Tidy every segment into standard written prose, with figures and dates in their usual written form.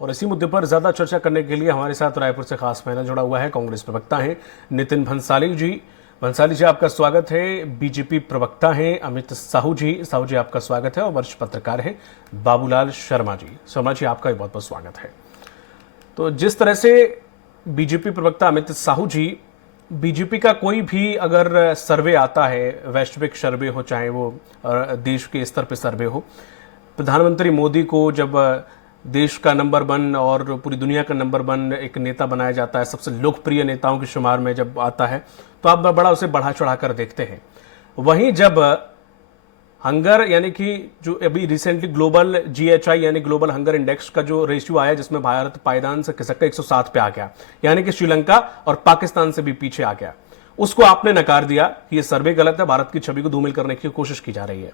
और इसी मुद्दे पर ज्यादा चर्चा करने के लिए हमारे साथ रायपुर से खास पैनल जुड़ा हुआ है। कांग्रेस प्रवक्ता हैं नितिन भंसाली जी। भंसाली जी, आपका स्वागत है। बीजेपी प्रवक्ता हैं अमित साहू जी। साहू जी, आपका स्वागत है। और वरिष्ठ पत्रकार हैं बाबूलाल शर्मा जी। शर्मा जी, आपका भी बहुत बहुत स्वागत है। तो जिस तरह से बीजेपी प्रवक्ता अमित साहू जी, बीजेपी का कोई भी अगर सर्वे आता है, वैश्विक सर्वे हो चाहे वो देश के स्तर पर सर्वे हो, प्रधानमंत्री मोदी को जब देश का नंबर 1 और पूरी दुनिया का नंबर 1 एक नेता बनाया जाता है, सबसे लोकप्रिय नेताओं की शुमार में जब आता है, तो आप बड़ा उसे बढ़ा चढ़ा कर देखते हैं। वहीं जब हंगर यानी कि जो अभी रिसेंटली ग्लोबल GHI यानी ग्लोबल हंगर इंडेक्स का जो रेशियो आया, जिसमें भारत पायदान से खिसक कर 107 पे आ गया, यानी कि श्रीलंका और पाकिस्तान से भी पीछे आ गया, उसको आपने नकार दिया कि यह सर्वे गलत है, भारत की छवि को धूमिल करने की कोशिश की जा रही है।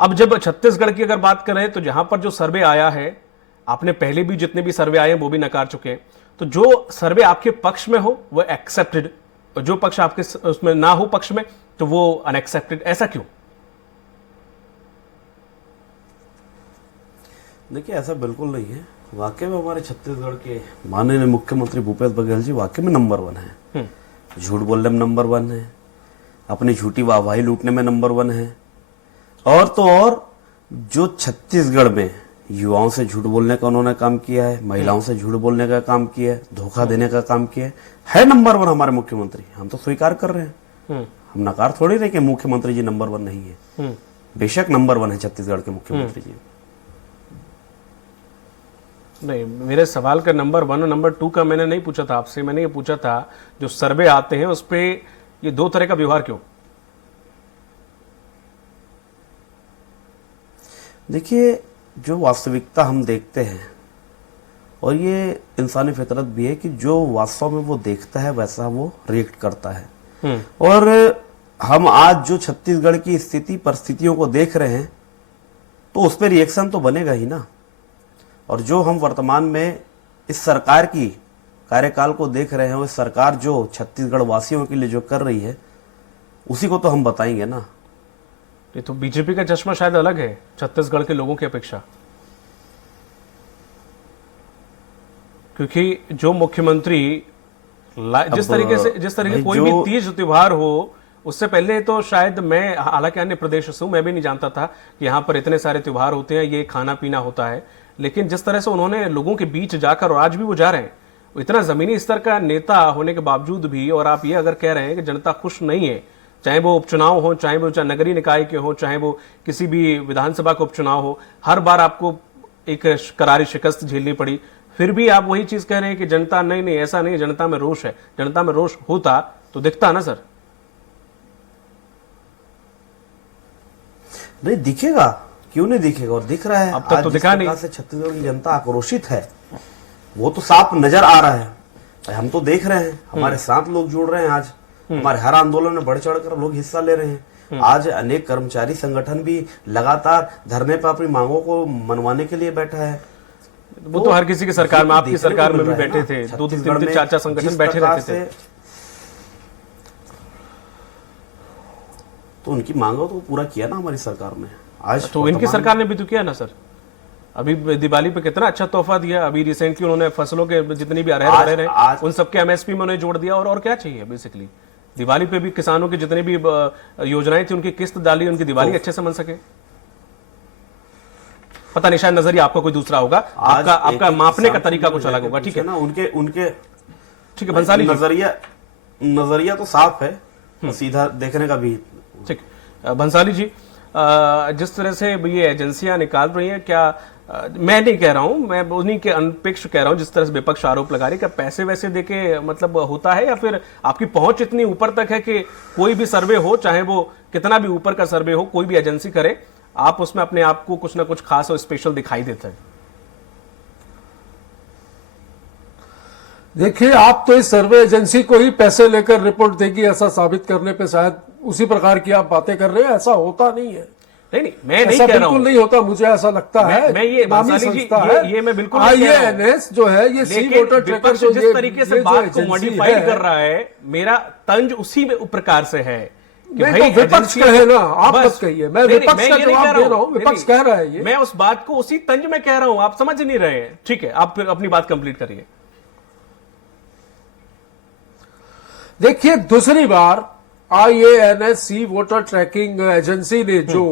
अब जब छत्तीसगढ़ की अगर बात करें तो जहां पर जो सर्वे आया है, आपने पहले भी जितने भी सर्वे आए हैं वो भी नकार चुके हैं, तो जो सर्वे आपके पक्ष में हो वो एक्सेप्टेड, जो पक्ष आपके उसमें ना हो पक्ष में तो वो अनएक्सेप्टेड। ऐसा क्यों? देखिए, ऐसा बिल्कुल नहीं है। वाकई में हमारे छत्तीसगढ़ के माननीय मुख्यमंत्री भूपेश बघेल जी वाकई में नंबर 1 है। झूठ बोलने में नंबर 1 है, अपनी झूठी वाहवाही लूटने में नंबर 1 है, और तो और जो छत्तीसगढ़ में युवाओं से झूठ बोलने का उन्होंने काम किया है, महिलाओं से झूठ बोलने का काम किया है, धोखा देने का काम किया है नंबर 1 हमारे मुख्यमंत्री। हम तो स्वीकार कर रहे हैं, हम नकार थोड़ी रहे कि मुख्यमंत्री जी नंबर 1 नहीं है। बेशक नंबर 1 है छत्तीसगढ़ के मुख्यमंत्री जी। नहीं, मेरे सवाल का नंबर 1 और नंबर 2 का मैंने नहीं पूछा था आपसे। मैंने ये पूछा था जो सर्वे आते हैं उस पे ये 2 तरह का व्यवहार क्यों? देखिए, जो वास्तविकता हम देखते हैं, और ये इंसानी फितरत भी है कि जो वास्तव में वो देखता है वैसा वो रिएक्ट करता है। और हम आज जो छत्तीसगढ़ की स्थिति परिस्थितियों को देख रहे हैं तो उस पर रिएक्शन तो बनेगा ही ना। और जो हम वर्तमान में इस सरकार की कार्यकाल को देख रहे हैं, वो सरकार जो छत्तीसगढ़ वासियों के लिए जो कर रही है उसी को तो हम बताएंगे ना। ये तो बीजेपी का चश्मा शायद अलग है छत्तीसगढ़ के लोगों की अपेक्षा, क्योंकि जो मुख्यमंत्री जिस तरीके कोई भी तीज त्योहार हो, उससे पहले तो शायद मैं, हालांकि अन्य प्रदेश से हूं, मैं भी नहीं जानता था कि यहाँ पर इतने सारे त्योहार होते हैं, ये खाना पीना होता है। लेकिन जिस तरह से उन्होंने लोगों के बीच जाकर, और आज भी वो जा रहे हैं, इतना जमीनी स्तर का नेता होने के बावजूद भी, और आप ये अगर कह रहे हैं कि जनता खुश नहीं है, चाहे वो उपचुनाव हो, चाहे वो नगरीय निकाय के हो, चाहे वो किसी भी विधानसभा का उपचुनाव हो, हर बार आपको एक करारी शिकस्त झेलनी पड़ी, फिर भी आप वही चीज कह रहे हैं कि जनता नहीं, ऐसा नहीं, जनता में रोष है। जनता में रोष होता तो दिखता ना सर? नहीं दिखेगा, क्यों नहीं दिखेगा, और दिख रहा है। अब तक तो दिखा नहीं। से छत्तीसगढ़ की जनता आक्रोशित है, वो तो साफ नजर आ रहा है। हम तो देख रहे हैं, हमारे साथ लोग जुड़ रहे हैं। आज हमारे हर आंदोलन में बढ़ चढ़कर लोग हिस्सा ले रहे हैं। आज अनेक कर्मचारी संगठन भी लगातार धरने पर अपनी मांगों को मनवाने के लिए बैठा है। वो तो हर किसी की सरकार में, आपकी सरकार में भी बैठे थे, 2-3 4 संगठन बैठे रहते थे, तो उनकी मांगों को पूरा किया ना हमारी सरकार ने। आज तो इनकी सरकार ने भी तो किया ना सर। अभी दिवाली पे कितना अच्छा तोहफा दिया। अभी रिसेंटली उन्होंने फसलों के जितनी भी अरहर रहे उन सबके MSP में उन्हें जोड़ दिया। और क्या चाहिए बेसिकली? दिवाली पे भी किसानों की जितनी भी योजनाएं थी उनकी किस्त डाली, उनकी दिवाली अच्छे से मन सके। पता नहीं, शायद नजरिया आपका कोई दूसरा होगा, आपका मापने का तरीका कुछ अलग होगा। ठीक है ना, उनके ठीक है भंसाली, नजरिया तो साफ है, सीधा देखने का भी। ठीक, भंसाली जी, जिस तरह से ये एजेंसियां निकाल रही हैं, क्या मैं नहीं कह रहा हूं, मैं उन्हीं के अनपेक्ष कह रहा हूं, जिस तरह से विपक्ष आरोप लगा रही है, क्या पैसे वैसे देके मतलब होता है, या फिर आपकी पहुंच इतनी ऊपर तक है कि कोई भी सर्वे हो, चाहे वो कितना भी ऊपर का सर्वे हो, कोई भी एजेंसी करे, आप उसमें अपने आप को कुछ ना कुछ खास और स्पेशल दिखाई देता है? देखिए, आप तो इस सर्वे एजेंसी को ही पैसे लेकर रिपोर्ट देगी ऐसा साबित करने पे शायद उसी प्रकार की आप बातें कर रहे हैं। ऐसा होता नहीं है। नहीं, मैं नहीं कह रहा हूं, बिल्कुल नहीं होता, मुझे ऐसा लगता है। मैं ये भंसाली जी, ये मैं बिल्कुल IANS जो है, ये सी वोटर ट्रैकर जिस तरीके से बात को मॉडिफाइड कर रहा है, मेरा तंज उसी में प्रकार से है कि नहीं, भाई तो विपक्ष एजेंसियां- कहे ना, आप बस। मत कहिए, मैं नहीं, विपक्ष मैं का ये नहीं जवाब कह दे रहा रहा हूं, हूं। विपक्ष नहीं, कह रहा है ये। मैं उस बात को उसी तंज में कह रहा हूं, आप समझ नहीं रहे हैं। ठीक है, आप फिर अपनी बात कंप्लीट करिए। देखिए, दूसरी बार IANSC वोटर ट्रैकिंग एजेंसी ने जो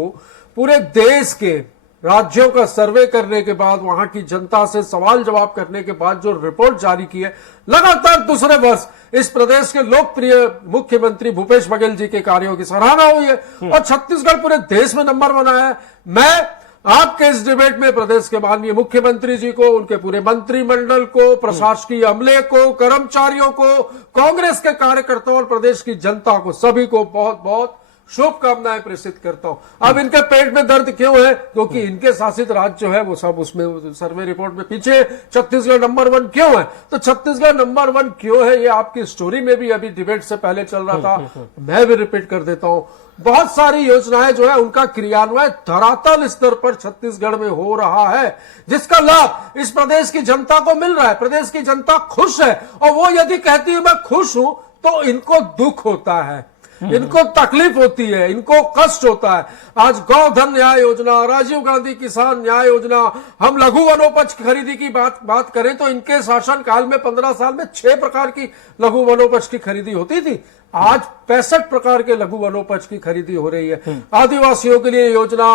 पूरे देश के राज्यों का सर्वे करने के बाद, वहां की जनता से सवाल जवाब करने के बाद जो रिपोर्ट जारी की है, लगातार दूसरे वर्ष इस प्रदेश के लोकप्रिय मुख्यमंत्री भूपेश बघेल जी के कार्यों की सराहना हुई है और छत्तीसगढ़ पूरे देश में नंबर 1 आया है। मैं आपके इस डिबेट में प्रदेश के माननीय मुख्यमंत्री जी को, उनके पूरे मंत्रिमंडल को, प्रशासकीय अमले को, कर्मचारियों को, कांग्रेस के कार्यकर्ताओं और प्रदेश की जनता को, सभी को बहुत बहुत शुभकामनाएं प्रेषित करता हूं। अब इनके पेट में दर्द क्यों है? क्योंकि इनके शासित राज्य जो है वो सब उसमें सर्वे रिपोर्ट में पीछे, छत्तीसगढ़ नंबर 1 क्यों है? तो छत्तीसगढ़ नंबर 1 क्यों है, ये आपकी स्टोरी में भी अभी डिबेट से पहले चल रहा था, मैं भी रिपीट कर देता हूं। बहुत सारी योजनाएं जो है उनका क्रियान्वयन धरातल स्तर पर छत्तीसगढ़ में हो रहा है, जिसका लाभ इस प्रदेश की जनता को मिल रहा है। प्रदेश की जनता खुश है और वो यदि कहती है मैं खुश हूं, तो इनको दुख होता है, इनको तकलीफ होती है, इनको कष्ट होता है। आज गौधन न्याय योजना, राजीव गांधी किसान न्याय योजना, हम लघु वनोपज खरीदी की बात करें तो इनके शासन काल में 15 साल में 6 प्रकार की लघु वनोपज की खरीदी होती थी। आज 65 प्रकार के लघु वनोपज की खरीदी हो रही है। आदिवासियों के लिए योजना,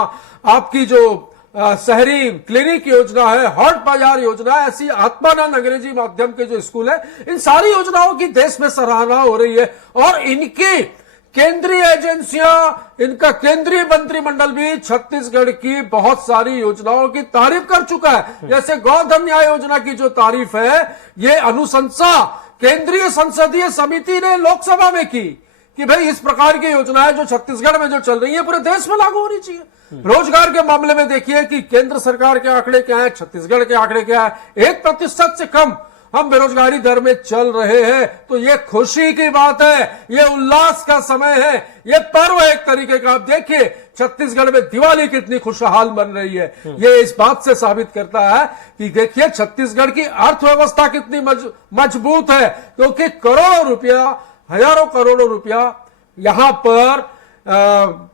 आपकी जो शहरी क्लिनिक योजना है, हॉट बाजार योजना, ऐसी आत्मानंद अंग्रेजी माध्यम के जो स्कूल है, इन सारी योजनाओं की देश में सराहना हो रही है और इनकी केंद्रीय एजेंसियां, इनका केंद्रीय मंत्रिमंडल भी छत्तीसगढ़ की बहुत सारी योजनाओं की तारीफ कर चुका है। जैसे गौधन न्याय योजना की जो तारीफ है, ये अनुशंसा केंद्रीय संसदीय समिति ने लोकसभा में की कि भाई इस प्रकार की योजनाएं जो छत्तीसगढ़ में जो चल रही है पूरे देश में लागू होनी चाहिए। रोजगार के मामले में देखिए कि केंद्र सरकार के आंकड़े क्या है, छत्तीसगढ़ के आंकड़े क्या है, 1% से कम हम बेरोजगारी दर में चल रहे हैं। तो ये खुशी की बात है, ये उल्लास का समय है, ये पर्व है एक तरीके का। आप देखिए छत्तीसगढ़ में दिवाली कितनी खुशहाल बन रही है, ये इस बात से साबित करता है कि देखिए छत्तीसगढ़ की अर्थव्यवस्था कितनी मजबूत है, क्योंकि करोड़ों रुपया, हजारों करोड़ों रुपया यहां पर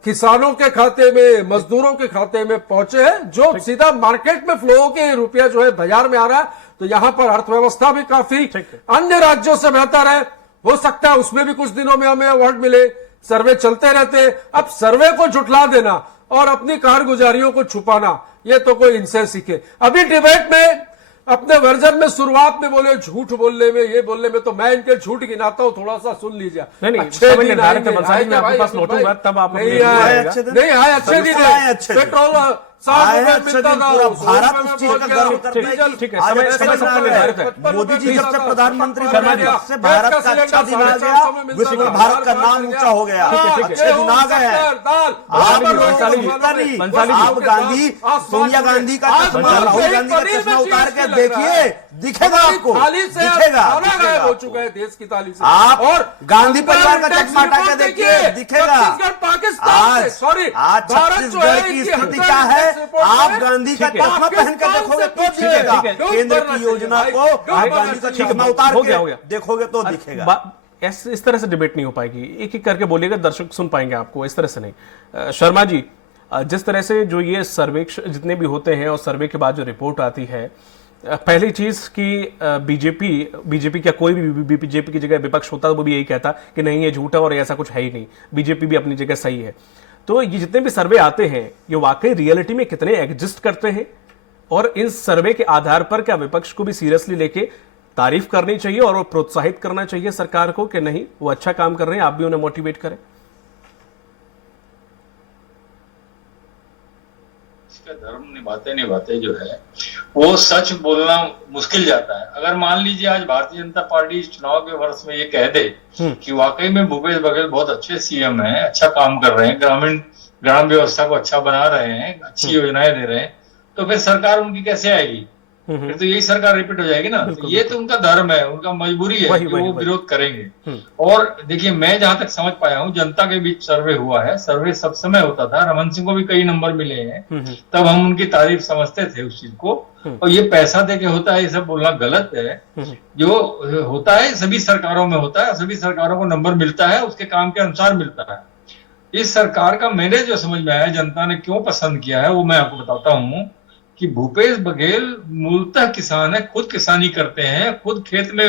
किसानों के खाते में, मजदूरों के खाते में पहुंचे हैं, जो सीधा मार्केट में फ्लो के रुपया जो है बाजार में आ रहा है। तो यहां पर अर्थव्यवस्था भी काफी अन्य राज्यों से बेहतर है। हो सकता है उसमें भी कुछ दिनों में हमें अवार्ड मिले, सर्वे चलते रहते। अब सर्वे को झुठला देना और अपनी कारगुजारियों को छुपाना, ये तो कोई इनसे सीखे। अभी डिबेट में अपने वर्जन में शुरुआत में बोले झूठ बोलने में, ये बोलने में, तो मैं इनके झूठ गिनाता हूं, थोड़ा सा सुन लीजिए। नहीं, अच्छे दिन मैं आपके पास लौटूंगा तब आप नहीं आए, नहीं आए अच्छे दिन है। पेट्रोल 60 रुपए मिलता था, पूरा भारत उस चीज का गर्व करता है कि ठीक है, आज समय अच्छा सबका दिन आ निर्धारित रहा है। है। मोदी जी जब से प्रधानमंत्री शर्मा बने, जी, तब से भारत का अच्छा दिन आ गया, विश्व में भारत का नाम ऊंचा हो गया, अच्छे दिन आ गए हैं। आप राहुल गांधी, सोनिया गांधी का चश्मा, राहुल गांधी का चश्मा उतार के देखिए, दिखेगा आपको, दिखेगा। हो चुका है देश की ताली से। आप और गांधी परिवार का चश्मा हटा के देखिए, दिखेगा। पाकिस्तान, सॉरी, आज छत्तीसगढ़ की स्थिति क्या है, आप गांधी का चश्मा पहन के देखोगे तो दिखेगा। केंद्र की योजना को आप गांधी का चश्मा उतार के देखोगे तो दिखेगा। इस तरह से डिबेट नहीं हो पाएगी, एक एक करके बोलिएगा, दर्शक सुन पाएंगे आपको, इस तरह से नहीं। शर्मा जी, जिस तरह से जो ये सर्वेक्षण जितने भी होते हैं और सर्वे के बाद जो रिपोर्ट आती है, पहली चीज कि बीजेपी क्या कोई भी बीजेपी की जगह विपक्ष होता तो वो भी यही कहता कि नहीं ये झूठा और ऐसा कुछ है ही नहीं, बीजेपी भी अपनी जगह सही है। तो ये जितने भी सर्वे आते हैं ये वाकई रियलिटी में कितने एग्जिस्ट करते हैं, और इन सर्वे के आधार पर क्या विपक्ष को भी सीरियसली लेके तारीफ करनी चाहिए और प्रोत्साहित करना चाहिए सरकार को कि नहीं वो अच्छा काम कर रहे हैं, आप भी उन्हें मोटिवेट करें? धर्म निभाते जो है वो सच बोलना मुश्किल जाता है। अगर मान लीजिए आज भारतीय जनता पार्टी चुनाव के वर्ष में ये कह दे कि वाकई में भूपेश बघेल बहुत अच्छे सीएम हैं, अच्छा काम कर रहे हैं, ग्राम व्यवस्था को अच्छा बना रहे हैं, अच्छी योजनाएं दे रहे हैं, तो फिर सरकार उनकी कैसे आएगी? फिर तो यही सरकार रिपीट हो जाएगी ना। तो ये तो उनका धर्म है, उनका मजबूरी है कि वो विरोध करेंगे। और देखिए, मैं जहां तक समझ पाया हूं, जनता के बीच सर्वे हुआ है, सर्वे सब समय होता था, रमन सिंह को भी कई नंबर मिले हैं, तब हम उनकी तारीफ समझते थे उस चीज को। और ये पैसा देके होता है, ये सब बोलना गलत है। जो होता है सभी सरकारों में होता है, सभी सरकारों को नंबर मिलता है, उसके काम के अनुसार मिलता है। इस सरकार का मैंने जो समझ में आया जनता ने क्यों पसंद किया है वो मैं आपको बताता हूँ कि भूपेश बघेल मूलतः किसान है, खुद किसानी करते हैं, खुद खेत में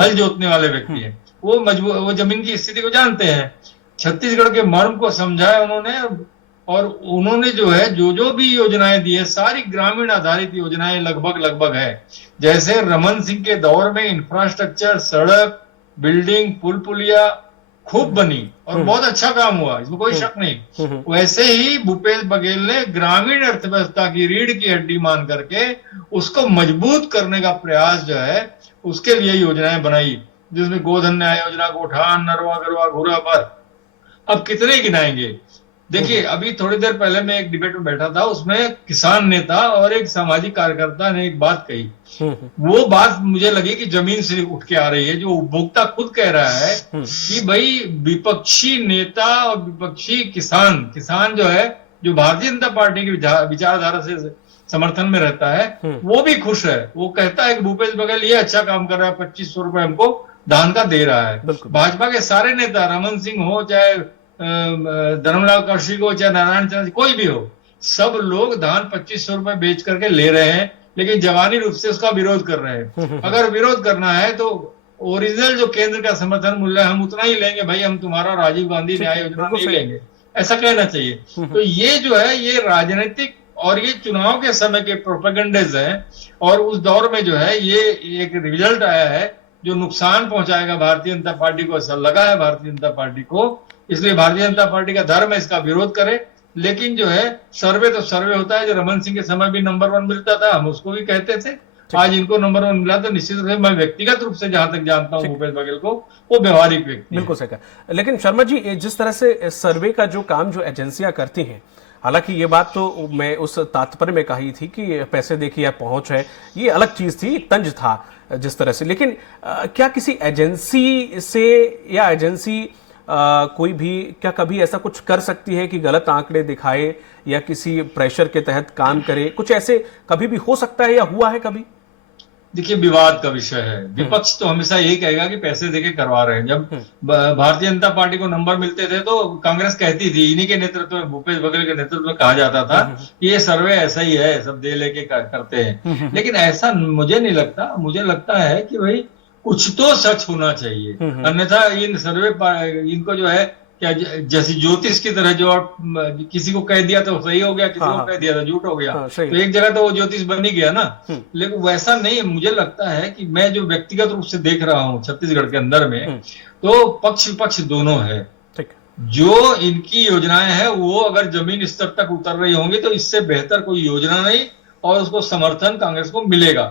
हल जोतने वाले व्यक्ति हैं, वो जमीन की स्थिति को जानते हैं, छत्तीसगढ़ के मर्म को समझा है उन्होंने। और उन्होंने जो है जो भी योजनाएं दी है सारी ग्रामीण आधारित योजनाएं लगभग है। जैसे रमन सिंह के दौर में इंफ्रास्ट्रक्चर, सड़क, बिल्डिंग, पुल पुलिया खूब बनी और बहुत अच्छा काम हुआ, इसमें कोई शक नहीं। वैसे ही भूपेश बघेल ने ग्रामीण अर्थव्यवस्था की रीढ़ की हड्डी मान करके उसको मजबूत करने का प्रयास जो है उसके लिए योजनाएं बनाई, जिसमें गोधन न्याय योजना, गोठान, नरवा गरवा, घुरा भर, अब कितने गिनाएंगे। देखिए अभी थोड़ी देर पहले मैं एक डिबेट में बैठा था, उसमें किसान नेता और एक सामाजिक कार्यकर्ता ने एक बात कही, वो बात मुझे लगी कि जमीन से उठ के आ रही है, जो उपभोक्ता खुद कह रहा है कि भाई विपक्षी नेता और विपक्षी किसान जो है, जो भारतीय जनता पार्टी की विचारधारा से समर्थन में रहता है, वो भी खुश है। वो कहता है कि भूपेश बघेल ये अच्छा काम कर रहा है, 2500 रुपए हमको धान का दे रहा है। भाजपा के सारे नेता, रमन सिंह हो चाहे धर्मलाल कौशिक हो चाहे नारायण चंद्र, कोई भी हो, सब लोग धान 2500 रुपए बेच करके ले रहे हैं, लेकिन जवानी रूप से उसका विरोध कर रहे हैं। अगर विरोध करना है तो ओरिजिनल जो केंद्र का समर्थन मूल्य है हम उतना ही लेंगे, भाई हम तुम्हारा राजीव गांधी न्याय योजना नहीं लेंगे, ऐसा कहना चाहिए। तो ये जो है ये राजनीतिक और ये चुनाव के समय के प्रोपेगेंडेज हैं, और उस दौर में जो है ये एक रिजल्ट आया है जो नुकसान पहुंचाएगा भारतीय जनता पार्टी को, ऐसा लगा है भारतीय जनता पार्टी को। इसलिए भारतीय जनता पार्टी का धर्म है इसका विरोध करे, लेकिन जो है सर्वे तो सर्वे होता है। जो रमन सिंह के समय भी नंबर 1 मिलता था, हम उसको भी कहते थे, आज इनको नंबर 1 मिला, तो निश्चित रूप से मैं व्यक्तिगत रूप से जहां तक जानता हूं भूपेश बघेल को, वो व्यवहारिक व्यक्ति बिल्कुल सही कहा। लेकिन शर्मा जी, जिस तरह से सर्वे का जो काम जो एजेंसियां करती हैं, हालांकि ये बात तो मैं उस तात्पर्य में कही थी कि पैसे देखिए या पहुंच है, ये अलग चीज थी, तंज था जिस तरह से, लेकिन क्या किसी एजेंसी से या एजेंसी कोई भी क्या कभी ऐसा कुछ कर सकती है कि गलत आंकड़े दिखाए या किसी प्रेशर के तहत काम करे? कुछ ऐसे कभी भी हो सकता है या हुआ है कभी? देखिए विवाद का विषय है, विपक्ष तो हमेशा यही कहेगा कि पैसे देके करवा रहे हैं। जब भारतीय जनता पार्टी को नंबर मिलते थे तो कांग्रेस कहती थी, इन्हीं के नेतृत्व में, भूपेश बघेल के नेतृत्व में कहा जाता था कि ये सर्वे ऐसा ही है, सब दे लेके करते हैं। लेकिन ऐसा मुझे नहीं लगता, मुझे लगता है कि भाई कुछ तो सच होना चाहिए, अन्यथा इन सर्वे इनको जो है क्या जैसे ज्योतिष की तरह, जो किसी को कह दिया तो सही हो गया, किसी को कह दिया तो झूठ हो गया, तो एक जगह तो वो ज्योतिष बन ही गया ना। लेकिन वैसा नहीं है। मुझे लगता है कि मैं जो व्यक्तिगत रूप से देख रहा हूँ छत्तीसगढ़ के अंदर में, तो पक्ष विपक्ष दोनों है। जो इनकी योजनाएं हैं वो अगर जमीन स्तर तक उतर रही होंगी तो इससे बेहतर कोई योजना नहीं, और उसको समर्थन कांग्रेस को मिलेगा।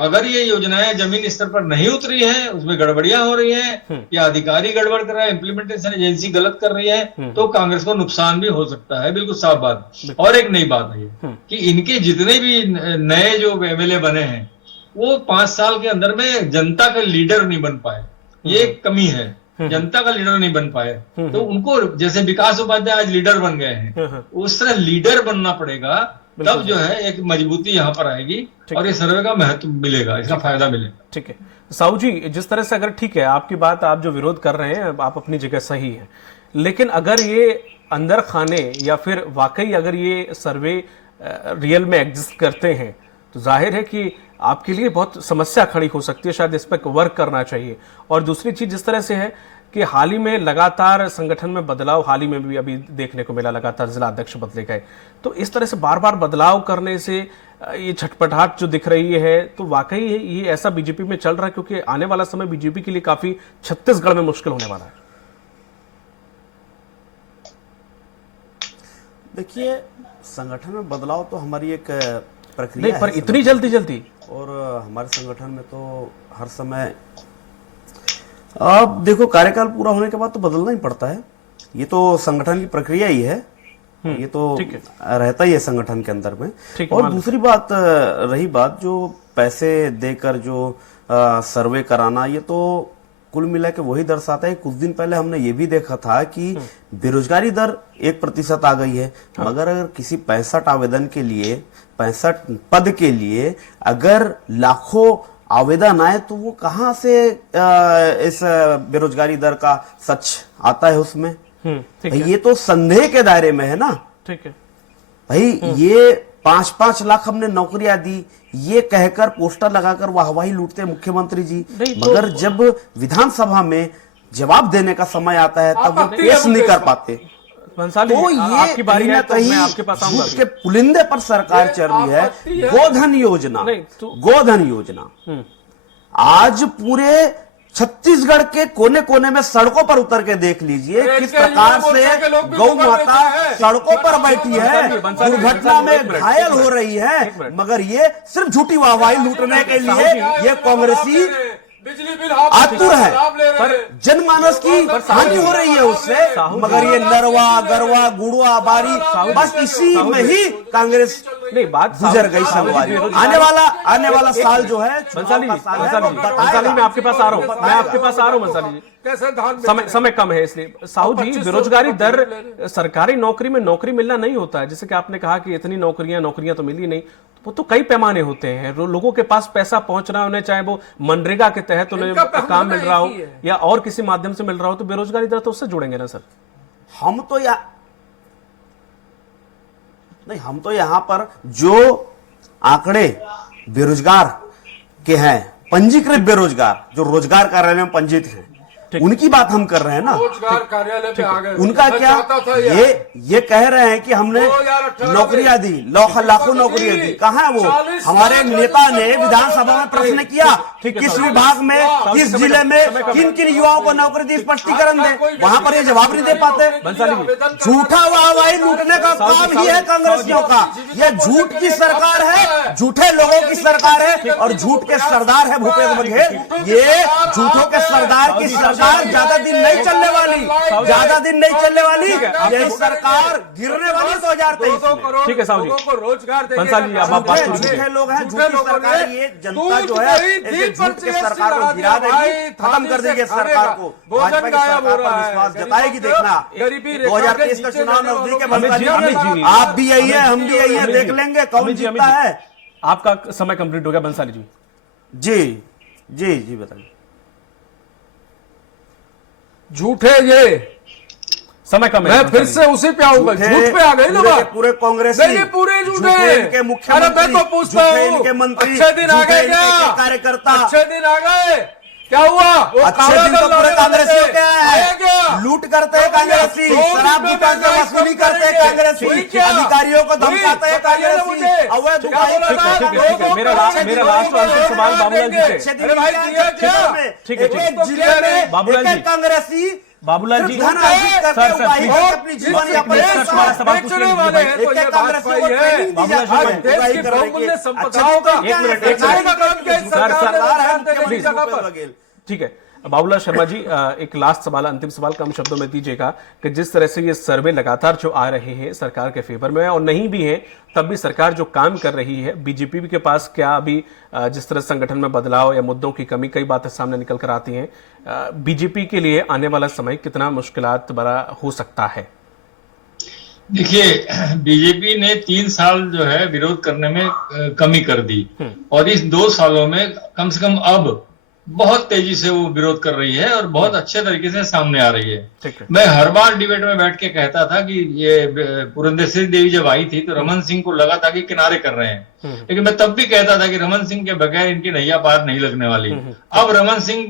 अगर ये योजनाएं जमीन स्तर पर नहीं उतरी है, उसमें गड़बड़ियां हो रही हैं या अधिकारी गड़बड़ कर रहा है, इम्प्लीमेंटेशन एजेंसी गलत कर रही है, तो कांग्रेस को नुकसान भी हो सकता है, बिल्कुल साफ बात। और एक नई बात है कि इनके जितने भी नए जो एमएलए बने हैं वो 5 साल के अंदर में जनता का लीडर नहीं बन पाए, ये एक कमी है, जनता का लीडर नहीं बन पाए। तो उनको जैसे विकास उपाध्याय आज लीडर बन गए हैं, उस तरह लीडर बनना पड़ेगा, तब जो है एक मजबूती यहाँ पर आएगी और ये सर्वे का महत्व मिलेगा, इसका फायदा मिलेगा। ठीक है साहू जी, जिस तरह से अगर ठीक है आपकी बात, आप जो विरोध कर रहे हैं आप अपनी जगह सही है, लेकिन अगर ये अंदर खाने या फिर वाकई अगर ये सर्वे रियल में एग्जिस्ट करते हैं तो जाहिर है कि आपके लिए बहुत समस्या खड़ी हो सकती है, शायद इस पर वर्क करना चाहिए। और दूसरी चीज जिस तरह से है कि हाल ही में लगातार संगठन में बदलाव, हाल ही में भी अभी देखने को मिला, लगातार जिला अध्यक्ष बदले गए, तो इस तरह से बार बार बदलाव करने से ये छटपटाहट जो दिख रही है, तो वाकई ये ऐसा बीजेपी में चल रहा है, क्योंकि आने वाला समय बीजेपी के लिए काफी छत्तीसगढ़ में मुश्किल होने वाला है। देखिए संगठन में बदलाव तो हमारी एक प्रक्रिया नहीं, पर इतनी जल्दी और हमारे संगठन में तो हर समय आप देखो कार्यकाल पूरा होने के बाद तो बदलना ही पड़ता है, ये तो संगठन की प्रक्रिया ही है, ये तो रहता ही है संगठन के अंदर में। और दूसरी बात रही बात जो पैसे देकर जो सर्वे कराना, ये तो कुल मिला के वही दर्शाता है। कुछ दिन पहले हमने ये भी देखा था कि बेरोजगारी दर 1% आ गई है, मगर अगर किसी 65 आवेदन के लिए, 65 पद के लिए अगर लाखों आवेदन आए तो वो कहां से इस बेरोजगारी दर का सच आता है उसमें? ठीक भाई है, ये तो संदेह के दायरे में है ना। ठीक है। भाई ये 5-5 लाख हमने नौकरियां दी, ये कहकर पोस्टर लगाकर वाहवाही लूटते हैं मुख्यमंत्री जी, नहीं तो- मगर जब विधानसभा में जवाब देने का समय आता है तब वो आपत्ति पेश है नहीं कर मुकेश पाते। भंसाली तो जी, ये आपकी बारी कहीं है ना तो कहीं मैं आपके पास आऊंगा झूठ के पुलिंदे पर सरकार ये चल रही है। आपत्ति है। गोधन योजना, नहीं, तो- गोधन योजना आज पूरे छत्तीसगढ़ के कोने कोने में सड़कों पर उतर के देख लीजिए अरे किस इनके प्रकार युवा मोर्चा के से लोग भी गौ खबर माता देते हैं। सड़कों पर बैठी है, बंसाली, दुर्घटना में एक मिनट, घायल एक हो मिनट, रही एक है, मिनट। मगर ये सिर्फ झूठी वाहवाही लूटने के लिए ये कांग्रेसी बिजली बिल आतुर है। पर जनमानस की हानि हो रही है उससे, मगर ये नरवा गरवा गुड़वा बारी बस इसी में ही कांग्रेस नहीं, बात गुजर गई संगवारी। आने वाला साल जो है बंसाली चुनाव जी, का साल है, बंसाली वो जी, बताएगा। बंसाली मैं आपके पास आ रहा हूँ, मैं आपके पास आ रहा हूँ बंसाली जी। कैसे धान समय कम है इसलिए साहू जी, 2500 बेरोजगारी रुपए दर ले रहे सरकारी नौकरी में नौकरी मिलना नहीं होता है। जैसे कि आपने कहा कि इतनी नौकरियां तो मिली नहीं, वो तो कई पैमाने होते हैं। लोगों के पास पैसा पहुंच रहा है उन्हें, चाहे वो मनरेगा के तहत उन्हें इनका पहलू काम मिल एक रहा हो ही है। या और किसी माध्यम से मिल रहा हो, तो बेरोजगारी दर तो उससे जुड़ेंगे ना सर। हम तो यहां पर जो आंकड़े बेरोजगार के हैं, पंजीकृत बेरोजगार जो रोजगार कार्यालय में पंजीकृत हैं, उनकी बात हम कर रहे हैं ना। रोजगार कार्यालय पे आ गए। उनका मैं क्या, चाहता था ये कह रहे हैं कि हमने 2018 नौकरियां दी, लाखों नौकरियां दी। कहां है वो? 40 हमारे लाख नेता ने लोगों को विधानसभा में प्रश्न किया कि किस विभाग में, किस समय जिले कम, में समय कम किन है। किन युवाओं को नौकरी दी, स्पष्टीकरण दे। वहां पर ये जवाब नहीं दे पाते। बंसाली जी, झूठा वाहवाही लूटने का काम ही है कांग्रेसियों का। ये झूठ की सरकार है, झूठे लोगों की सरकार है और झूठ के सरदार है भूपेश बघेल। ये झूठों के सरदार की सरकार ज्यादा दिन नहीं चलने वाली, ज्यादा दिन नहीं चलने वाली। ये सरकार गिरने वाली 2023 में। ठीक है साहू जी। लोगों को रोजगार देंगे। बंसाली जी, अब आप बात करिए। झूठे लोग हैं, झूठे झूठी लोगों सरकार, ने ये जनता दूध जो है दही ऐसे घी पर झूठ के GST सरकार को लगा गिरा दिया। भाई, देगी, खत्म कर देगी थाली से सरकार को। भोजन भाजपा की गायब सरकार हो पर रहा है। विश्वास गरीबों जताएगी। को देखना गरीबी रेखा के 2023 का नीचे चुनाव रहने नजदीक है। वालों को बंसाली अमित जी, जी, आप भी यही है, हम भी यही है, देख लेंगे कौन अमित जी, जीतता है। आपका समय कंप्लीट हो गया बंसाली जी। जी जी जी बताइए। झूठे ये समय कम है मैं फिर से उसी पे आऊंगा। झूठ पे आ गई ना बात। पूरे कांग्रेस नहीं, ये पूरे झूठे हैं। इनके अरे मुख्यमंत्री, मैं तो पूछता झूठे हूँ, इनके मंत्री, अच्छे दिन आ झूठे गए इनके क्या? कार्यकर्ता। अच्छे दिन आ गए, क्या हुआ? वो अच्छे काला दिन तो दल पूरे लौटे कांग्रेसियों थे। के आया हैं, क्या? लूट करते हैं कांग्रेसी, दो शराब दिन में दुकान से महंगाई वसूली कम करते हैं करेंगे। कांग्रेसी, हुई क्या? अधिकारियों को हुई? धमकाते हैं बताइए ना कांग्रेसी, मुझे। अवैध क्या दुकान बोला था? ठीक है, ठीक है। मेरा लास्ट अंतिम सवाल बाबूलाल जी से। अच्छे दिन अरे भाई, किया दिया है क्या? में। ठीक है, ठीक है। एक जिले में बाबूलाल जी। एक कांग्रेसी बाबूलाल जी, सिर्फ धन अर्जित करके सर, उगाही सर, करके अपनी जीवन यापन एक कर मिनट, रहा है। सवाल पूछ बेचने लीजिए वाले भाई। हैं तो ये एक बात कांग्रेसियों सही को है। ट्रेनिंग दी जाती आज है देश उगाही की करने बहुमूल्य की। संपदाओं का एक मिनट, एक सरकार मिनट। का काम किया, सर, सरकार सर, ने सरदार है जानते हैं मुख्यमंत्री बड़ी जगह भूपेश पर। बघेल। ठीक है बाबूलाल शर्मा जी, एक लास्ट सवाल, अंतिम सवाल कम शब्दों में दीजिएगा कि जिस तरह से ये सर्वे लगातार जो आ रहे हैं सरकार के फेवर में और नहीं भी है, तब भी सरकार जो काम कर रही है, बीजेपी के पास क्या अभी जिस तरह संगठन में बदलाव या मुद्दों की कमी, कई बातें सामने निकल कर आती हैं, बीजेपी के लिए आने वाला समय कितना मुश्किलात भरा हो सकता है? देखिए, बीजेपी ने 3 साल जो है विरोध करने में कमी कर दी और इस 2 सालों में कम से कम अब बहुत तेजी से वो विरोध कर रही है और बहुत अच्छे तरीके से सामने आ रही है। ठीक है। मैं हर बार डिबेट में बैठ के कहता था कि ये पुरंदेश्वरी देवी जब आई थी तो रमन सिंह को लगा था कि किनारे कर रहे हैं, लेकिन मैं तब भी कहता था कि रमन सिंह के बगैर इनकी नैया पार नहीं लगने वाली। अब रमन सिंह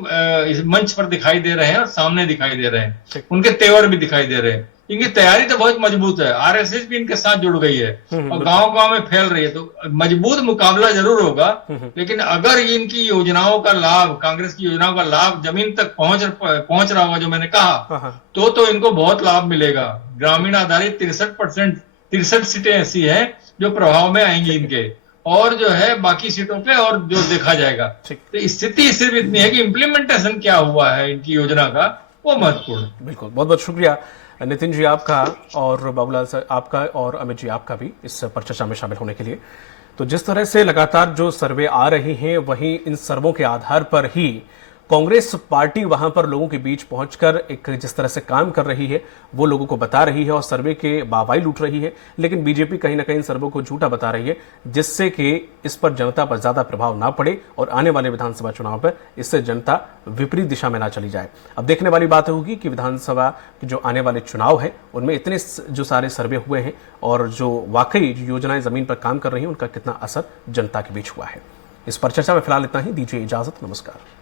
इस मंच पर दिखाई दे रहे हैं और सामने दिखाई दे रहे हैं, उनके तेवर भी दिखाई दे रहे हैं। इनकी तैयारी तो बहुत मजबूत है, आरएसएस भी इनके साथ जुड़ गई है और गांव-गांव में फैल रही है, तो मजबूत मुकाबला जरूर होगा। लेकिन अगर इनकी योजनाओं का लाभ, कांग्रेस की योजनाओं का लाभ जमीन तक पहुंच रहा होगा, जो मैंने कहा, तो इनको बहुत लाभ मिलेगा। ग्रामीण आधारित 63 सीटें ऐसी हैं जो प्रभाव में आएंगी इनके, और जो है बाकी सीटों पे और जो देखा जाएगा। तो स्थिति सिर्फ इतनी है कि इम्प्लीमेंटेशन क्या हुआ है इनकी योजना का, वो महत्वपूर्ण है। बिल्कुल, बहुत बहुत शुक्रिया नितिन जी आपका और बाबूलाल सर आपका और अमित जी आपका भी इस पर चर्चा में शामिल होने के लिए। तो जिस तरह से लगातार जो सर्वे आ रही हैं, वहीं इन सर्वों के आधार पर ही कांग्रेस पार्टी वहां पर लोगों के बीच पहुंचकर एक जिस तरह से काम कर रही है वो लोगों को बता रही है और सर्वे के वाहवाही लूट रही है, लेकिन बीजेपी कहीं ना कहीं सर्वे को झूठा बता रही है, जिससे कि इस पर जनता पर ज्यादा प्रभाव ना पड़े और आने वाले विधानसभा चुनाव पर इससे जनता विपरीत दिशा में ना चली जाए। अब देखने वाली बात होगी कि विधानसभा के जो आने वाले चुनाव है उनमें इतने जो सारे सर्वे हुए हैं और जो वाकई योजनाएं जमीन पर काम कर रही हैं उनका कितना असर जनता के बीच हुआ है। इस पर चर्चा में फिलहाल इतना ही। दीजिए इजाजत, नमस्कार।